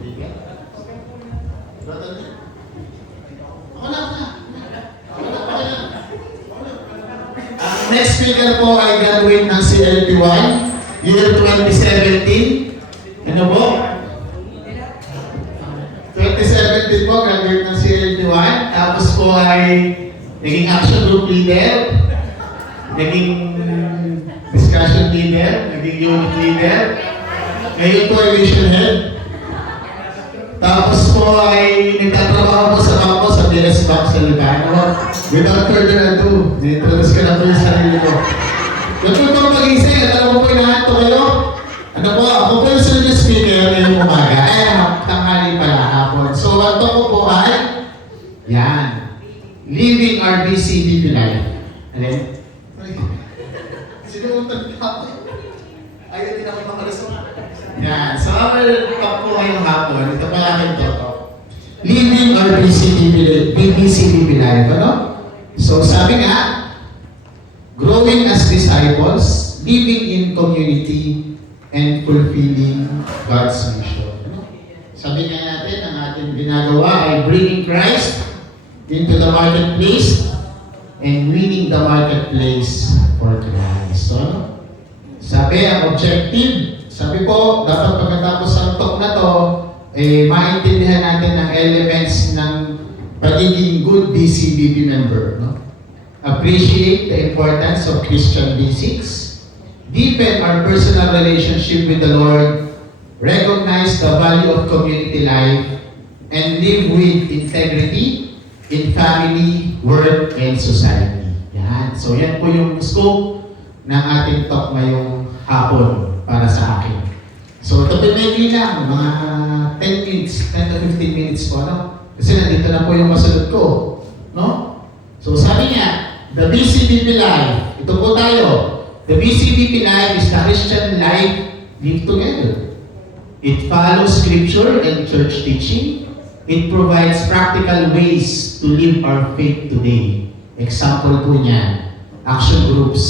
Ang next speaker po ay graduate ng CLP1, year 2017. Ano po? 2017 po, graduate ng CLP1. Tapos po ay naging action group leader, naging discussion leader, naging unit leader. Ngayon po ay mission head. Tapos po ay nagtatrabaho po sa kampo sa BS Bank sa Lugano. Without further ado, introduce ko na po yung sarili ko. Yung po mag-ising, at alam mo po inahanto kayo? Ano po, ako po yung senior speaker ngayong umaga. Tanghali pala hapon. So, ang ko po ay, yan, living our BCBP life. Alin? Sinuutan ka ako. Ayaw din ako makalusok. Yan, so our talk po ngayong hapon, ito pala aking toto. Living our BCBP life, ano? So, sabi nga, growing as disciples, living in community, and fulfilling God's mission. Sabi nga natin, ang ating ginagawa ay bringing Christ into the marketplace and winning the marketplace for Christ. So, sabi, ang objective, sabi po, dapat pagkatapos ng talk na to, maintindihan natin ang elements ng pagiging good BCBP member. No? Appreciate the importance of Christian basics, deepen our personal relationship with the Lord, recognize the value of community life, and live with integrity in family, work, and society. Yan. So yan po yung scope ng ating talk ngayong hapon para sa akin. So ito pinili lang, mga 10 minutes, 10 to 15 minutes po, ano? Kasi nandito na po yung masunod ko. No? So sabi niya, the BCBP life, ito po tayo. The BCBP life is the Christian life lived together. It follows scripture and church teaching. It provides practical ways to live our faith today. Example po niya, action groups,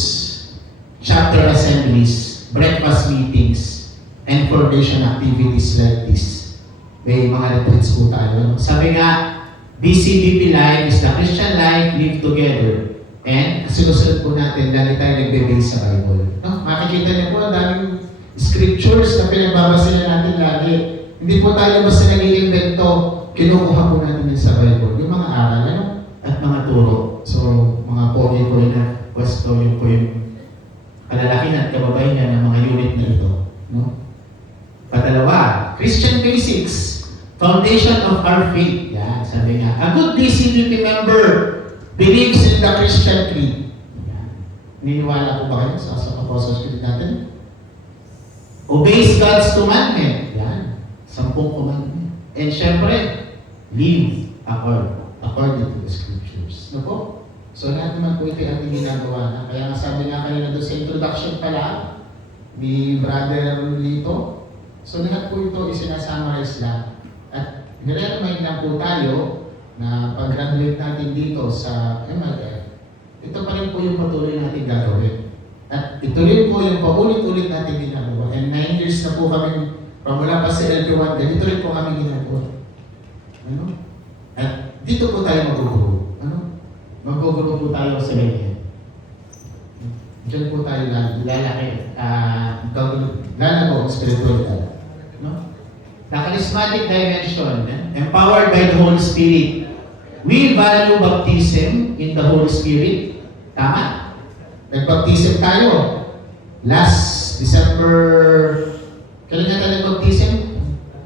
chapter assemblies, breakfast meetings, and formation activities like this. May mga retreats po tayo. Sabi nga, BCBP life is the Christian life lived together. And sinusunod po natin, lagi tayo nagbe-base sa Bible. No? Makikita niyo po, ang daming scriptures na pinagbabasihan natin lagi. Hindi po tayo basta nag-iimbento, kinukuha po natin yun sa Bible. Yung mga aral, ano? At mga turo. So, mga pogi po yun na pwesto, yun po yung kalalakihan at kababayan ng mga unit na ito. No? Patalawa, Christian basics, foundation of our faith. Yan, sabi nga, a good BCBP member believes in the Christian creed. Yan. Niniwala po ba kayo sa Apostles' Creed natin? Obeys God's commandment. Yan, 10 commandment. And syempre, live according to the scriptures. No po? So lahat naman po ito ating ginagawa na. Kaya nga sabi nga kanina doon sa introduction pala ni Brother Lito, so lahat po ito isinasummarize lang. At nire-remind lang po tayo na pag-graduate natin dito sa MLF, ito pa rin po yung patuloy natin gagawin. At ito rin po yung paulit-ulit natin ginagawa. And 9 years na po kami, pamula pa sa LP1, ganito rin po kami ginagawa. Ano? At dito po tayo mag-guru. Ano? Mag-guru po tayo sa ganyan. Diyan po tayo lalaki. Lalago ang spiritualidad. No? The charismatic dimension, empowered by the Holy Spirit. We value baptism in the Holy Spirit. Tama? Nag-baptism tayo. Last December, kailan nga tayo nag-baptism?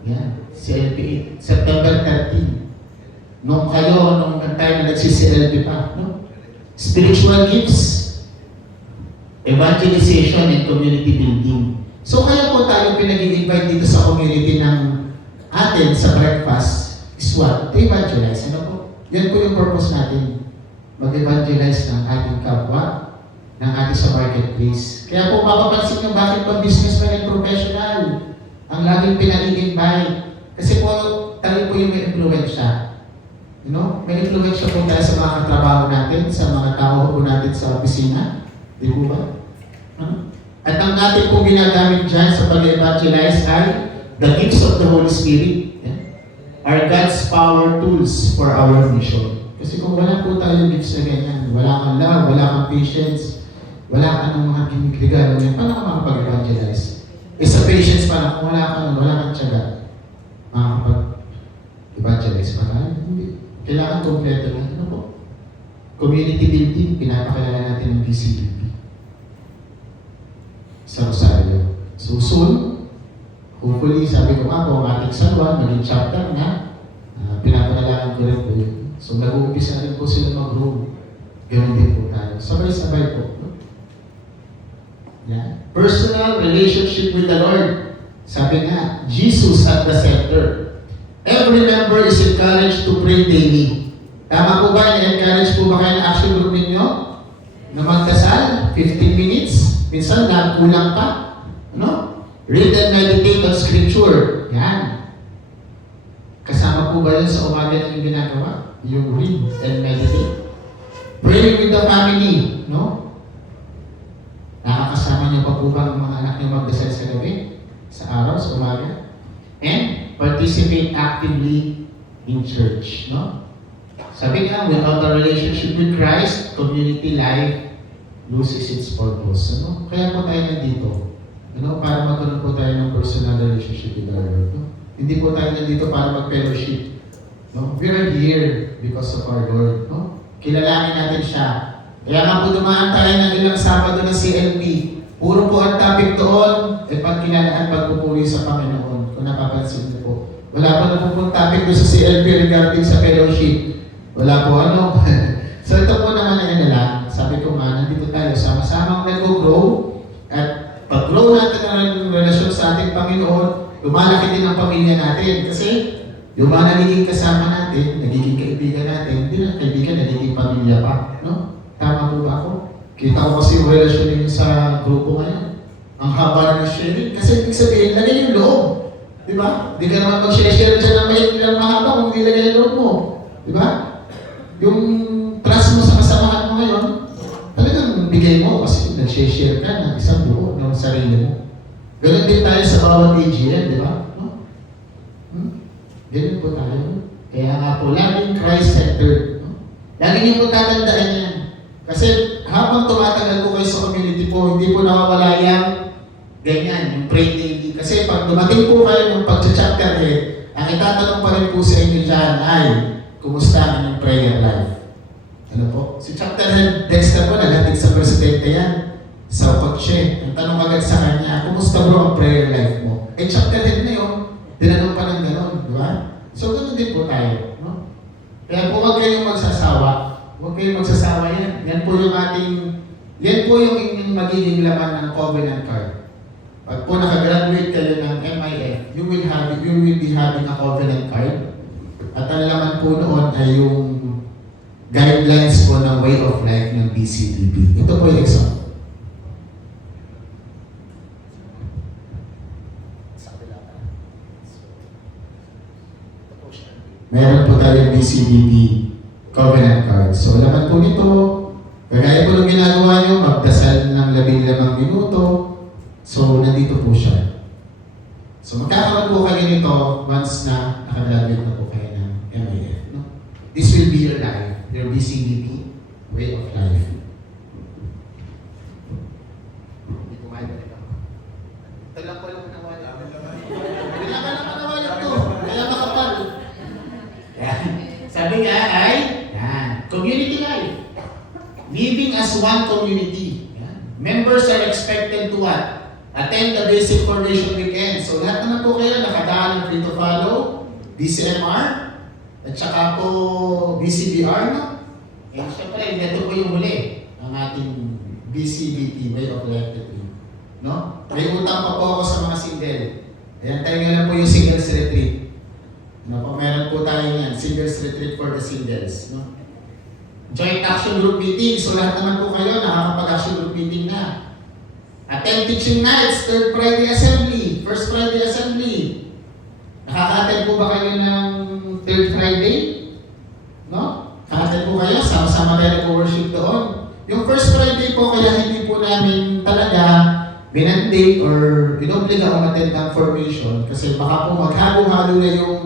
Yan, CLP, September 13. Nung tayo na nagsi-CLP pa. No? Spiritual gifts, evangelization, and community building. So kaya po tayo pinag-invite dito sa community ng atin sa breakfast is what? To evangelize. Ano po? Yan po yung purpose natin. Mag-evangelize ng ating kapwa, ng ating sa marketplace. Kaya po mapapansin nyo bakit pa businessman and professional ang laging pinag-invite. Kasi po tayo po yung may influensya. You know? May influensya po tayo sa mga katrabaho natin, sa mga tao po natin sa opisina. Di po ba? At ang natin po ginagamit dyan sa pag-evangelize ay the gifts of the Holy Spirit. are God's power tools for our mission. Kasi kung wala po tayo gifts na ganyan, wala kang love, wala kang patience, wala ka ng mga regalo niya, paano ka makapag-evangelize? Sa patience pa lang, kung wala kang tiyaga, makakapag-evangelize pa tayo. Hindi. Kailangan kompleto na. Ano po? Community building, pinapakilala natin ng BCBP sa Rosario. So soon, hopefully, sabi ko nga po, ang ating San Juan, maging chapter na, pinapakalakan ko rin po yun. So nag-uumpisa rin po sila mag-grow. Ganun din po tayo. Sabay-sabay po. Yeah. Personal relationship with the Lord. Sabi nga, Jesus at the center. Every member is encouraged to pray daily. Tama po ba? I-encourage po ba kayo ng action group ninyo? Na magdasal? 15 minutes? Minsan, kulang pa. Ano? Read and meditate on Scripture. Yan. Kasama po ba yun sa umaga na yung ginagawa? Yung read and meditate. Pray with the family. No? Nakakasama niyo pa po ba ang mga anak niyo magdasal sa gabi? Sa araw, sa umaga? And participate actively in church. No? Sabi nga, without a relationship with Christ, community life loses its purpose. Ano? Kaya po tayo nandito. Ano? Para magkaroon po tayo ng personal relationship with our Lord. No? Hindi po tayo nandito para mag-fellowship. No? We are here because of our Lord. No? Kilalanin natin siya. Kaya nga po dumaan tayo ng ilang Sabado ng CLP. Puro po ang topic doon, pagkilalaan, pagpupuri sa Panginoon. Kung napapansin niyo po. Wala pa na po topic doon sa CLP regarding sa fellowship. Wala po ano. So ito po naman ay lang. Sabi ko nga, nandito tayo sama-samang nag-grow. At pag-grow natin ang relasyon sa ating Panginoon, lumalaki din ang pamilya natin. Kasi yung mga nagiging kasama natin, nagiging kaibigan natin, hindi na kaibigan, nagiging pamilya pa. No? Tama po ba ako? Kita ko kasi yung relasyon ninyo sa grupo ngayon. Ang haba ng sharing. Kasi ibig sabihin, lagay yung loob. Di ba? Hindi ka naman mag-share dyan ng may mahaba kung hindi lagay yung loob mo. Di ba? Yung trust mo sa kasamahan mo ngayon, talagang bigay mo kasi nag-share ka ng isang buo ng sarili mo. Ganun din tayo sa bawat AGN, di ba? No? Ganun po tayo. Kaya nga po, laging Christ-centered. No? Lagi niyo po tatandaan yan. Kasi habang tumatagal po kayo sa community po, hindi po nawawala yung ganyan, yung pray daily. Kasi pag dumating po kayo ng pag-chapter head, ang itatanong pa rin po sa inyo dyan ay, kumusta ang inyong prayer life? Ano po? Si chapter head Dexter po, naghatid sa presidente yan. Sa kotse. Ang tanong agad sa kanya, kumusta bro ang prayer life mo? Eh, chapter head na yun. Tinanong pa ng gano'n, di ba? So, gano'n din po tayo. No? Kaya po huwag kayong magsasawa. Huwag kayong magsasawa yan. Yan po yung inyong magiging laman ng covenant card. Pag po nakagraduate kayo ng MIF, you will be having a covenant card. At ang laman po noon ay yung guidelines po ng way of life ng BCBP. Ito po yung example. Meron po tayong BCBP covenant card. So, laman po nito, kagaya po ng ginagawa nyo, magdasal ng 15 minuto. So, nandito po siya. So, magkakaroon po kayo nito once na nakagraduate na po kayo ng MIF. No? This will be your life, your BCBP way of life. Hindi ko maibalik ako. Talang ko lang ng wallet. Bilangan naman ng wallet to. Kaya makapal. Sabi nga ay, community life. Living as one community. Yan. Members are expected to what? Attend the basic formation weekend. So lahat naman po kayo nakadaan ng free to follow, BCMR, at saka po BCBR, no? Eh, syempre, ito po yung muli, ang ating BCBP, way of life team. No? May utang pa po ako sa mga single. Ayan, tayo nga lang po yung singles retreat. No, po, meron po tayo yan, singles retreat for the singles. No? Joint action group meeting. So lahat naman po kayo nakakapag-action group meeting na. Attend teaching nights, third Friday assembly, first Friday assembly. Nakaka-attend po ba kayo ng third Friday? No? Nakaka-attend po kayo, sama-sama tayo nag-worship doon. Yung first Friday po, kaya hindi po namin talaga binandate or inobliga o attend ng formation kasi baka po maghalo-halo na yung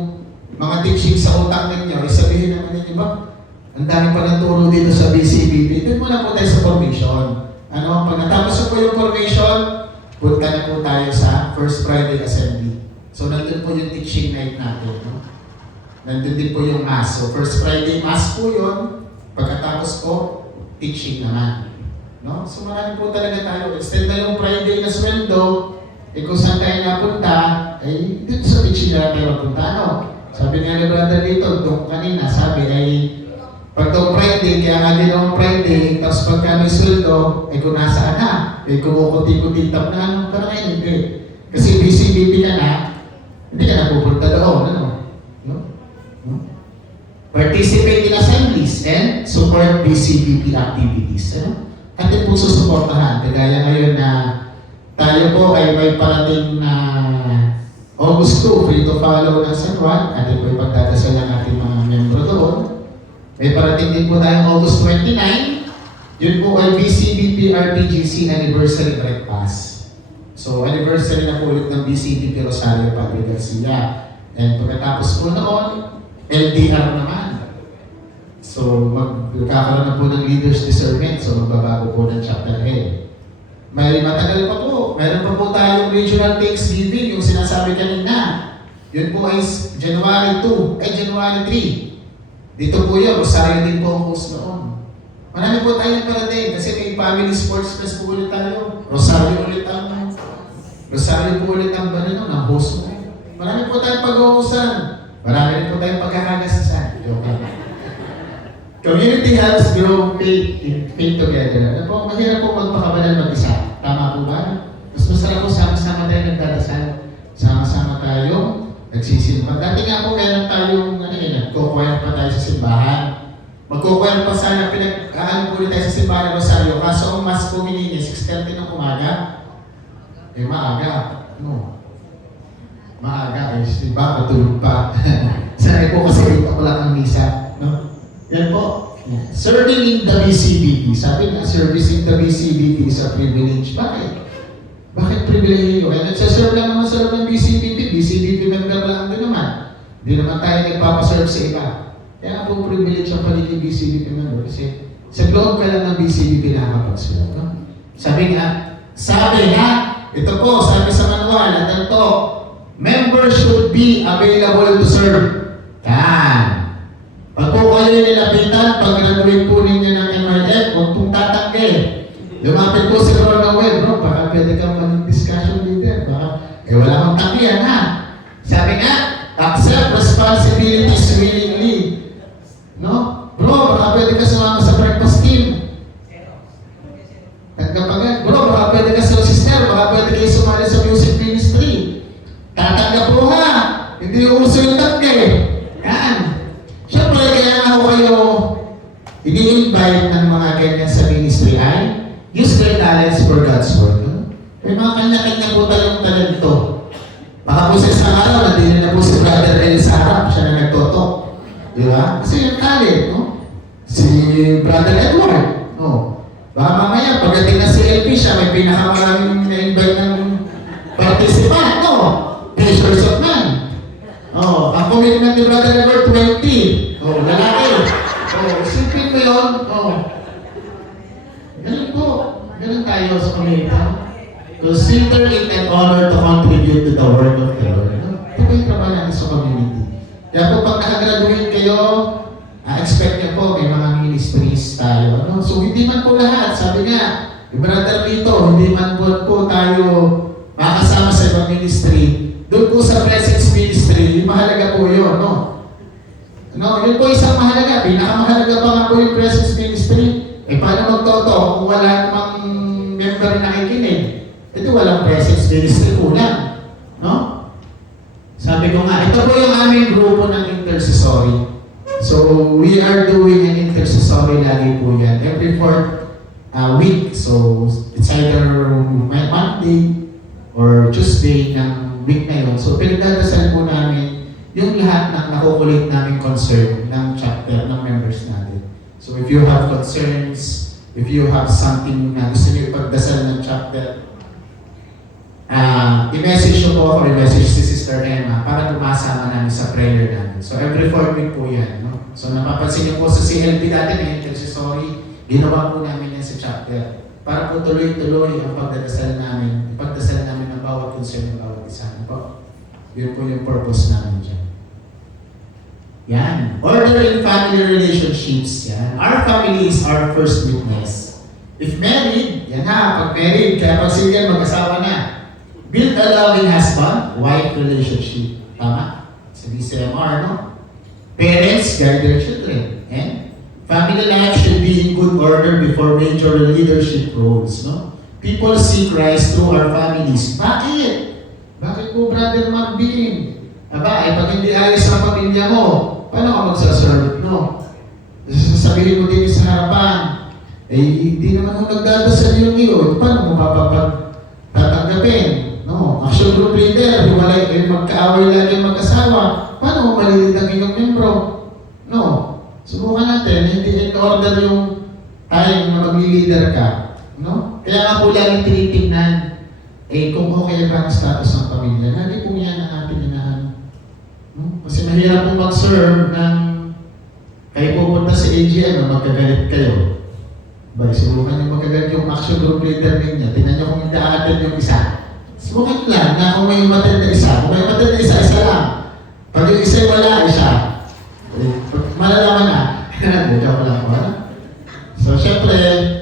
mga teaching sa utak ninyo, sabihin naman ninyo ba, ang dami pa ng turo dito sa BCBP. Doon muna po tayo sa formation. Ano, pag natapos po yung formation, punta na po tayo sa First Friday Assembly. So, nandun po yung teaching night natin. No? Nandun din po yung Mass. So, First Friday Mass po yun. Pagkatapos po, teaching naman. No? So, marami po talaga tayo. Instead na yung Friday na sweldo, kung saan tayo napunta, dito sa teaching na tayo mapunta. No? Sabi nga ni brother dito, doon kanina, sabi pag daw Friday, kaya nga din ako Friday, tapos pagka may sweldo, kung nasaan na, kumukuti-kutitap na, ano, parang ngayon, hindi. Kasi BCBP ka na, hindi ka na pupunta doon, ano? No? No? Participate in assemblies and support BCBP activities, ano? Atin po susuportahan, kagaya ngayon na tayo po ay may parating na August 2, free to follow ng San Juan, atin po ipagdadasal ng ating mga membro doon. May parating din po tayong August 29. Yun po ay BCBP RPGC Anniversary Breakfast. So, anniversary na po ulit ng BCBP Rosario Padre Garcia. And pagkatapos po noon, LDR naman. So, magkakaroon na po ng leaders discernment. So, magbabago po ng chapter head. May matagal pa po. Meron pa po tayong regional Thanksgiving, yung sinasabi kanina. Yun po ay January 3. Dito po yun, Rosario din po ang host noon. Marami po tayong parating kasi may family sports fest po ulit tayo. Rosario po ulit ang banano ng host mo. Marami po tayong pag-uusan. Marami rin po tayong pagkakagasasan. Community helps grow faith together. Ano po, mahirap po magpakabalan mag-isa. Tama po ba? Mas masarap po sama-sama tayo nagdadasal. Sama-sama tayo nagsisimba. Dati nga po meron tayong nagkukwire pa tayo sa simbahan. Magkukwire pa sana, pinag-aano po tayo sa simbahan ng Rosario. Kaso ang mas po hiningi, 6:30 ng umaga. Maaga. No. Maaga. Iba, matulog pa. Sanay po kasi ito ko lang ang misa. No? Yan po. Serving in the BCBP. Sabi nga, service in the BCBP is a privilege. Bakit pribilehiyo? Nagsaserve lang naman sa loob ng BCBP. BCBP member lang din naman. Hindi naman tayo nagpapaserve sa iba. Kaya po privilege ang pagiging BCBP member. Kasi sa loob ka lang ng BCBP nakakapag-serve. No? Sabi nga, ito po, sabi sa manual, at ito, members should be available to serve. Yan. Pag po kayo nilapitan, pag graduate po ninyo ng MRF, huwag pong tatanggi. Lumapit po si Ronald Webb, no? Baka pwede kang mag-discussion leader. Baka, wala kang takiyan, ha? Sabi nga, accept responsibilities willingly. No? Bro, baka pwede ka sumama sa breakfast team. Tanggap bro, baka pwede ka sa sister, baka pwede kayo sumali sa music ministry. Tatanggap po, ha? Hindi uso yung tanggi. Yan. Siyempre, kaya nga ako kayo ini-invite ng mga ganyan sa ministry ay use their talents for God's work. May mga kanya-kanya po tayong talento. Baka po sa isang araw, nandinin na po si Brother El sa harap, siya na nagtotok. Di ba? Kasi yung talent, no? Si Brother Edward, no? Baka mamaya, pagdating na si LP, siya may pinakamaraming na-invite ng participant, no? Treasures of Man. Oh, ang commitment ni Brother Edward, 20. Oh, lalaki. Oh, isipin mo yun. Oh. Ganun po. Ganun tayo sa community. Consider it an honor to contribute to the work of the Lord. Ito po yung trabaho natin sa community. Kaya po pag nakagraduate kayo, expect niyo po may mga ministries tayo. No? So hindi man po lahat. Sabi nga, yung brother dito, hindi man po tayo makasama sa ibang ministry. Doon po sa presence ministry, yung mahalaga po yun. No? No, yun po isang mahalaga. Pinakamahalaga pa nga po yung presence ministry. Paano magtoto kung wala namang member na nakikinig? Ito walang presence ministry kulang. No? Sabi ko nga, ito po yung aming grupo ng intercessory. So, we are doing an intercessory lagi po yan. Every fourth week. So, it's either Monday or Tuesday ng week na yun. So, pinagdadasal po namin yung lahat ng nakukulit namin concern ng chapter ng members natin. So if you have concerns, if you have something na gusto niyo ipagdasal ng chapter, i-message nyo po ako, i-message si Sister Sister Emma para lumasama namin sa prayer namin. So every 4 week po yan. No? So napapansin niyo po sa CLB dati, may intercessory, ginawa po namin yan sa chapter. Para po tuloy-tuloy ang pagdadasal namin, ipagdasal namin ng bawat concern ng bawat isa. Ano po? Yun po yung purpose namin dyan. Yan. Order in family relationships. Yan. Our family is our first witness. If married, yan ha, pag married, kaya pag single, mag-asawa na. Build a loving husband-wife relationship. Tama? Sa DCMR, no? Parents guide their children. And family life should be in good order before major leadership roles, no? People see Christ through our families. Bakit? Bakit po, Brother Marvin? Aba, pag hindi ayos ang pamilya mo, paano ka magsaserve, no? Sasabihin mo din sa harapan, hindi naman mo nagdadasal yung iyo, paano mo tatanggapin? No, action group leader, hiwalay kayo magkaaway lagi ang mag-asawa. Paano mo malilid ang inyong membro? No. Subukan natin, hindi in order yung time na mag-leader ka. No? Kaya nga po lagi tinitingnan, kung okay ba ang status ng pamilya. Lagi po yan ang ating inahan. No? Kasi mahirap pong mag-serve ng kayo pupunta sa AGM na magkagalit kayo. Bali, subukan yung magkagalit yung action group leader ninyo. Tingnan nyo kung hindi aatin yung isa. Subukan lang na kung may matanda isa. Kung may matanda isa, isa lang. Pag yung isa wala, isa. Malalaman na. Buka ko lang po. So, syempre,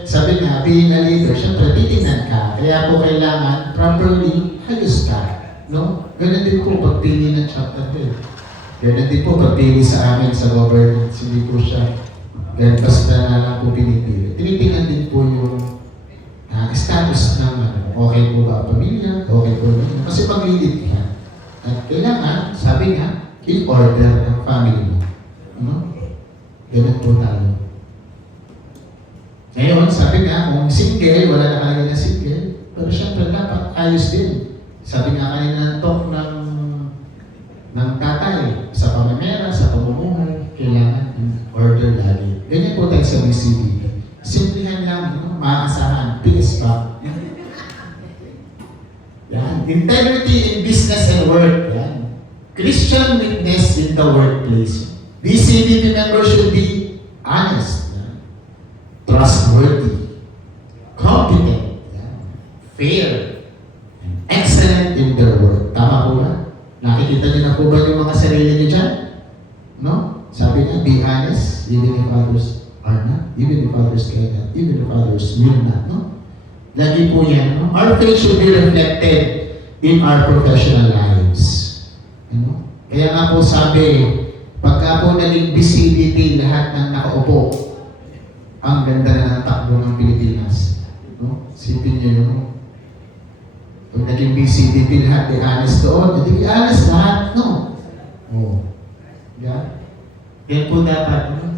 sabi nga, being a leader, syempre, titingnan ka. Kaya po kailangan properly ayos ka. No? Ganun din po pagpili ng chapter 2. Ganun din po pagpili sa amin sa governance. Hindi po siya ganun basta na lang po pinipili. Tinitingnan din po yung status ng okay po ba ang pamilya, okay po ba. Kasi pag-lead ka, at kailangan, sabi nga, in order ang family mo. Ano? Ganun po tayo. Ngayon, sabi nga, kung single, wala na kaya na single, pero syempre dapat ayos din. Sabi nga kanina ng talk ng tatay, sa pamamera, sa pamumuhay, kailangan in order lagi. Ganyan po tayo sa BCB. Simplihan lang, maaasahan, bilis pa. Yan. Integrity in business and work. Yan. Christian witness in the workplace. BCBP members should be honest, trustworthy, competent, fair, and excellent in their work. Tama po ba? Nakikita niyo na po ba yung mga sarili niyo dyan? No? Sabi niya, be honest, even if others are not, even if others cannot, even if others will not. No? Lagi po yan. No? Our faith should be reflected in our professional lives. Ano? Kaya nga po sabi, pagka po naging BCBP lahat ng nakaupo, ang ganda na ng takbo ng Pilipinas. No? Sipin niyo yun. Pag naging BCBP lahat, honest doon, hindi honest lahat, no? Oh. Yeah. Yan po dapat. No?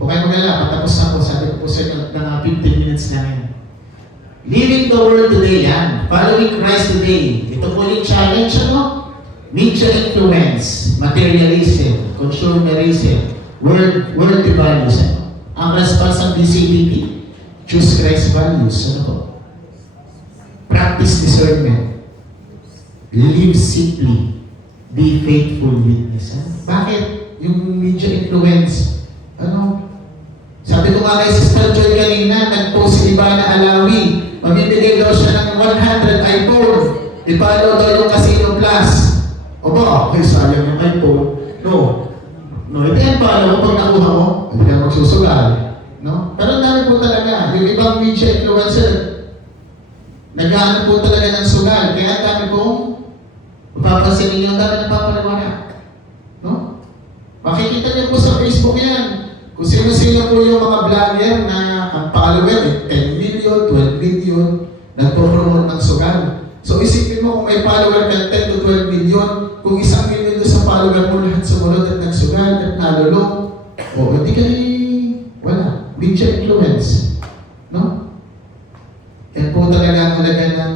Kung kayo magala, patapos na po, sabi ko po sa inyo, ng 15 minutes namin. Living the world today, yan. Following Christ today. Ito po yung challenge, ano? Media influence, materialism, consumerism, worldly values. Ang response ng BCBP, choose Christ values. Ano po? Practice discernment. Live simply. Be faithful witness. Bakit? Yung media influence, ano? Sabi ko nga kay Sister Joy kanina, nag-post si Ivana Alawi. Mamibigay daw siya ng 100 iPhone. I-follow daw yung Casino Plus. O ba, ay sayang yung iPhone. No. No, hindi yan follow mo pag nakuha mo, hindi ka magsusugal. No? Pero ang dami po talaga. Yung ibang media influencer, nag-ano po talaga ng sugal. Kaya ang dami pong mapapansin ninyo, ang dami ng papaliwanag. No? Makikita niyo po sa Facebook yan. Kung sino-sino po yung mga vlogger na ang follower, 10 million, 12 million, nagpo-promote ng sugal. So isipin mo kung may follower ka 10 to 12 million, kung 1 million doon sa follower mo lahat sumunod at nagsugal at nalulong, o hindi ka wala. Media influence. No? Yan po talaga ang halaga ng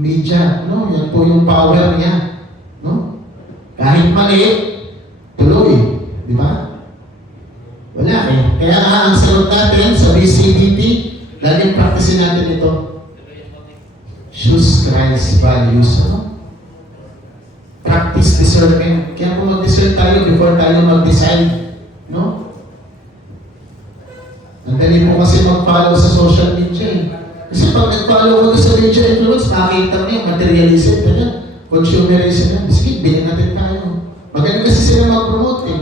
media. No? Yan po yung power niya. No? Kahit mali, tuloy. Di ba? Wala eh. Kaya ang sagot natin sa BCBP, laging practicein natin ito. choose Christ's values. Ano? Practice discernment. Kaya kung mag-discern tayo before tayo mag-decide. No? Ang dali po kasi mag-follow sa social media eh. Kasi pag nag-follow ko sa media influence, makikita mo yung materialism, consumerism yan. Sige, bilhin natin tayo. Magaling kasi sila mag-promote eh.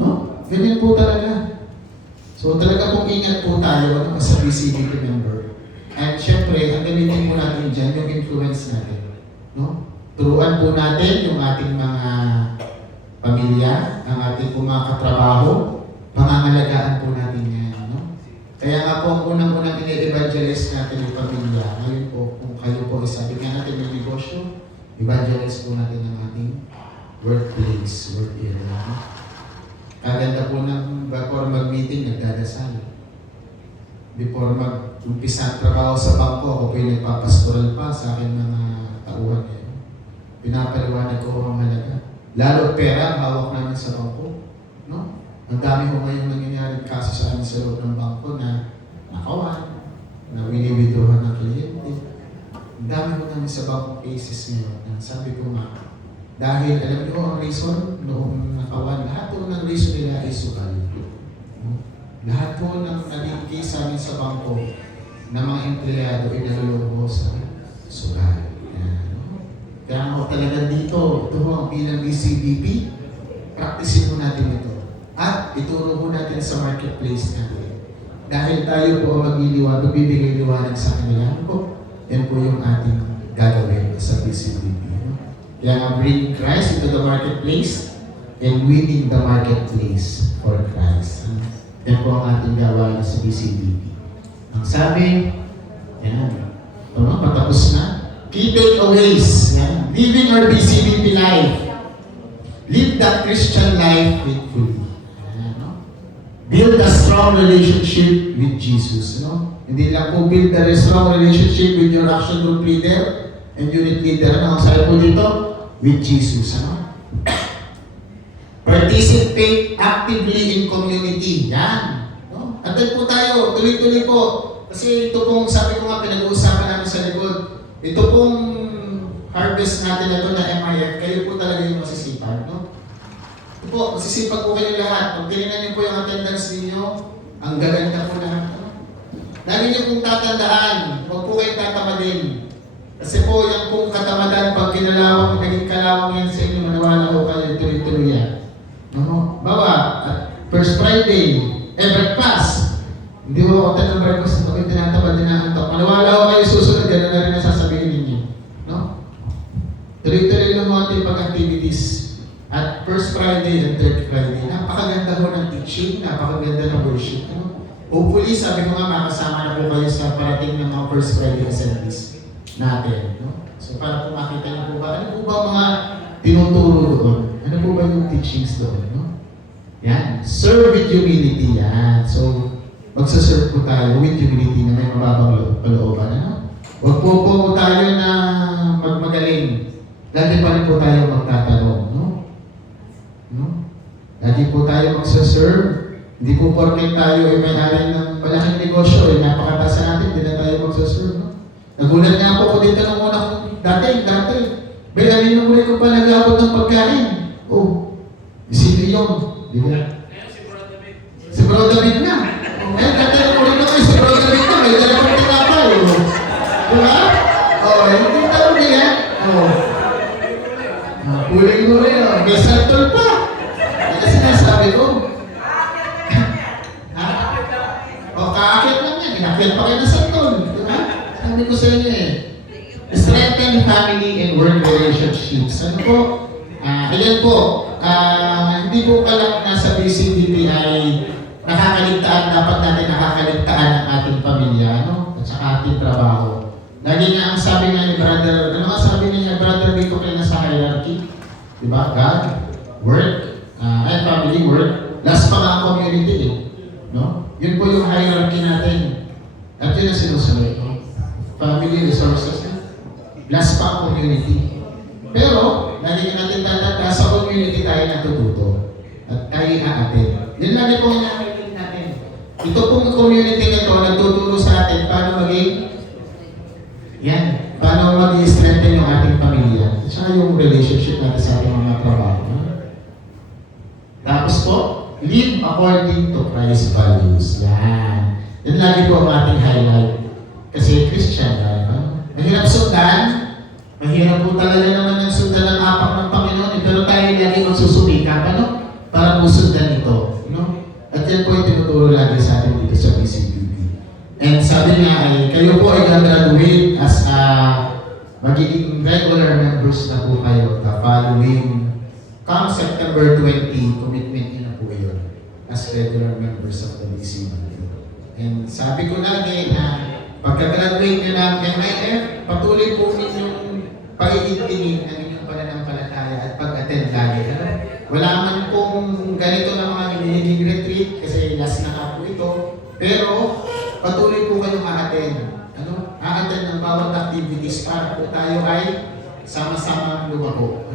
No? Ganyan po talaga. So talaga pong ingat po tayo sa PCBP member. And syempre, ang gamitin po natin dyan, yung influence natin. No? Turuan po natin yung ating mga pamilya, ang ating po mga katrabaho, pangangalagaan po natin yan. No? Kaya nga po, ang unang-unang ini-evangelize natin yung pamilya. Ngayon po, kung kayo po bigyan natin yung negosyo, evangelize po natin ang ating workplace, work area. No? Kaganda po ng before mag-meeting, nagdadasal. Before mag-umpisa ang trabaho sa bangko, ako po yung nagpapastoral pa sa akin mga tauhan ngayon. Pinapaliwanag ko ang halaga. Lalo pera, hawak namin sa bangko. No? Ang dami ko ngayong nangyayari kaso sa amin sa loob ng bangko na nakawan, na wini-withdrawhan ng kliyente. Ang dami ko namin sa bangko cases ngayon. Sabi ko nga, dahil alam niyo ang reason noong nakawan, lahat po ng reason nila ay sugal. Lahat po ng naging case sa amin sa bangko na mga empleyado ay naluloko sa sugal. Kaya ako talaga dito, ito ho ang bilang BCBP, practicein po natin ito. At ituro po natin sa marketplace natin. Dahil tayo po magbibigay liwanag sa kanila po, yan po yung ating gagawin sa BCBP. Kaya nga, bring Christ into the marketplace and winning the marketplace for Christ. Yan po ang ating gawain sa BCBP. Ang sabi, yan, patapos na. Key takeaways, yan. Living our BCBP life. Live that Christian life faithfully. Build a strong relationship with Jesus. Hindi lang po build a strong relationship with your action group leader and unit leader. Ang sabi po dito, with Jesus. Participate actively in community. Yan. Andan po tayo, tuloy-tuloy po. Kasi ito pong, sabi ko nga, pinag-uusapan namin sa likod. Ito pong harvest natin na ito na MIF, kayo po talaga yung masisipag. No? Ito po, masisipag po kayo lahat. Pag tinignan niyo po yung attendance ninyo, ang gaganda po lahat. Lagi niyo pong tatandaan, huwag po kayong tatamadin. Kasi po, yung pong katamadan, pag kinalawang, naging kalawang yan sa inyo, maniwala ko kayo, tuloy-tuloy yan. No? Bawa, at First Friday, breakfast. Hindi ko ako ng breakfast, ito kayo tinatamad din na antok. Maniwala ko kayo susunod, gano'n na rin ang sasabihin ninyo. No? Tuloy-tuloy lang mo ating pag-activities. At First Friday and Third Friday, napakaganda ho ng teaching, napakaganda ng worship. No? Hopefully, sabi ko nga, makasama na po kayo sa parating ng mga First Friday assemblies natin. No? So para po makita niyo po ba, ano po ba mga tinuturo doon? Ano po ba yung teachings doon? No? Yan. Serve with humility. Yan. So, magsaserve po tayo with humility na may mababang palooban. Ano? Huwag po tayo na magmagaling. Lagi pa rin po tayo magtatanong. No? No? Lagi po tayo magsaserve. Hindi po porket tayo ay may-ari ng malaking negosyo, napakatasa natin, hindi na tayo magsaserve. No? Nagulat nga po ko dito nung una kong dati. Bay, alin mo rin ko pa nag-abot ng pagkain. Oh, isipin yun. Di ba? Si Bro David na. Dati mo rin ako si Bro David na. May dalawang tinapay. Di ba? Hindi tao niya. Puling mo rin. May saltol pa. Kasi nasabi ko. Kaakit lang yan. Inakit pa kayo na saltol. Di ba? Sabi ko sa inyo strengthen family and work relationships. Ano po? Ayan po. Hindi po pala nasa BCBP ay nakakaligtaan, dapat natin nakakaligtaan ang ating pamilya, no? At saka ating trabaho. Lagi nga ang sabi nga ni Brother, ano nga sabi niya, Brother Rico kayo na sa hierarchy? Diba? God, work, and family, work. Last pa nga ang community, eh. No? Yun po yung hierarchy natin. At yun ang sinusunod. No? Family, resources, last pa ang community. Pero, lagi natin tatanda sa community tayo natututo. At tayo aatin. Yan lagi po ang nakakaitin natin. Ito pong community na ito, nagtuturo sa atin paano maging, yan, paano tsaka yung relationship natin sa ating mga trabaho. Tapos po, live according to Christ's values. Yan. Yan lagi po ang ating highlight. Kasi Christian tayo. Mahirap sundan. Mahirap po talaga naman yung sundan ng apak ng Panginoon. Pero tayo lagi magsusumikap, para po sundan ito. At yan po yung tinuturo lagi sa atin dito sa PCBB. And sabi nga ay, kayo po ay graduate as magiging regular members na po kayo the following come September 20, commitment nyo na po yun as regular members of the BCBB. And sabi ko lagi na pagka-graduate nyo ng MIF, patuloy po ninyong pag-iitingin ang inyong pananampalataya at pag-attend lagi. Wala man pong ganito na mga hinihiling retreat kasi last na nga po ito. Pero patuloy po kayong a-attend. A-attend ng bawat activities para po tayo ay sama-sama lumako.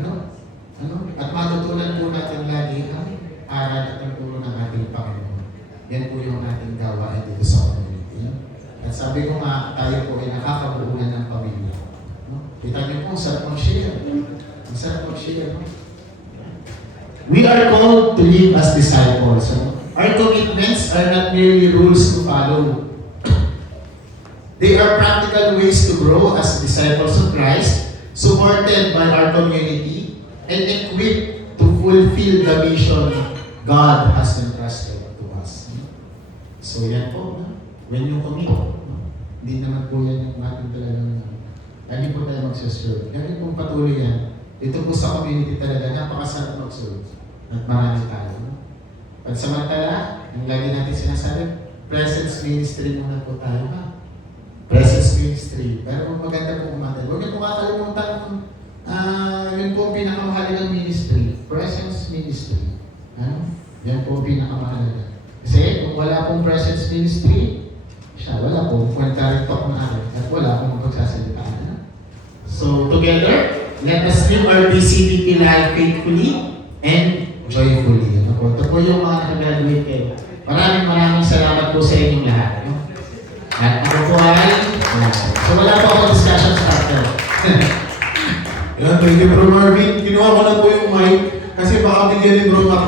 At matutunan po natin lagi ang aral at ang turo ng ating Panginoon. Yan po yung ating gawain dito sa community. At sabi ko nga, tayo po ay nakakabuunan ng pamilya. Kita niyo po, ang sarap mag-share. Ang sarap mag-share. We are called to live as disciples. Our commitments are not merely rules to follow. They are practical ways to grow as disciples of Christ, supported by our community, and equipped to fulfill the mission God has entrusted to us. So yan po, when you commit, hindi naman po yan yung ating talagang lagi po tayo magsaserve. Lagi pong patuloy yan. Dito po sa community talaga, napakasarap mag-serve. At marami tayo. Pansamantala, ang lagi natin sinasabi, presence ministry muna po tayo. Presence ministry. Pero kung maganda po umatay, huwag niyo po kakalimutan yun po ang pinakamahalagang ministry. Presence ministry. Yan po ang pinakamahalaga. Kasi kung wala pong presence ministry, wala pong kwenta talk na akin at wala pong pagsasalitaan. So together, let us live our BCBP life faithfully and joyfully. Ito po yung mga nakagraduate kayo. Maraming salamat po sa inyong lahat. At ako po ay, so wala po ako discussion starter. Yan, thank you, Bro Marvin. Kinuha ko na po yung mic kasi baka bigyan ni Bro Marvin